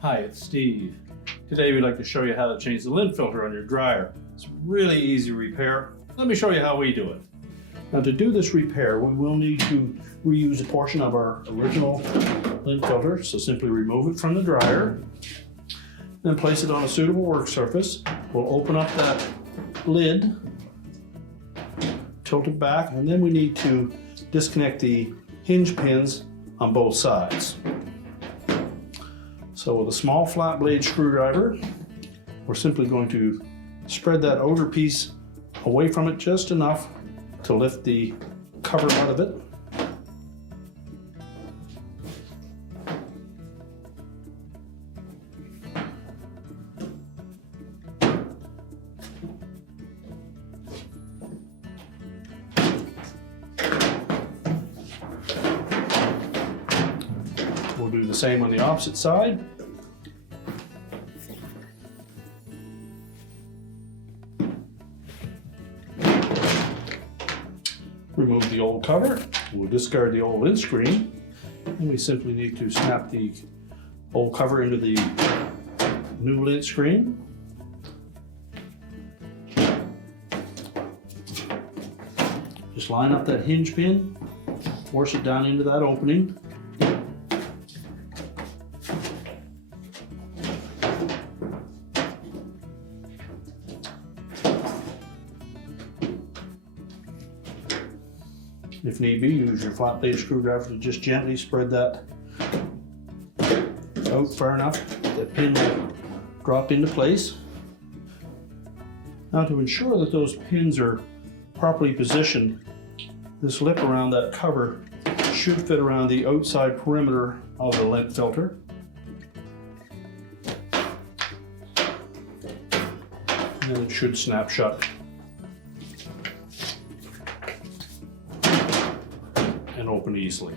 Hi, it's Steve. Today we'd like to show you how to change the lint filter on your dryer. It's a really easy repair. Let me show you how we do it. Now to do this repair, we will need to reuse a portion of our original lint filter. So simply remove it from the dryer, then place it on a suitable work surface. We'll open up that lid, tilt it back, and then we need to disconnect the hinge pins on both sides. So with a small flat blade screwdriver, we're simply going to spread that outer piece away from it just enough to lift the cover out of it. We'll do the same on the opposite side. Remove the old cover. We'll discard the old lint screen. And we simply need to snap the old cover into the new lint screen. Just line up that hinge pin, force it down into that opening. If need be, use your flat blade screwdriver to just gently spread that out far enough that the pin will drop into place. Now to ensure that those pins are properly positioned, this lip around that cover should fit around the outside perimeter of the lint filter. And then it should snap shut and open easily.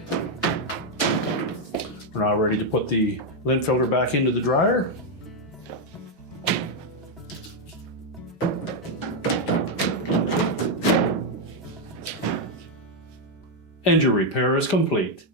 We're now ready to put the lint filter back into the dryer. And your repair is complete.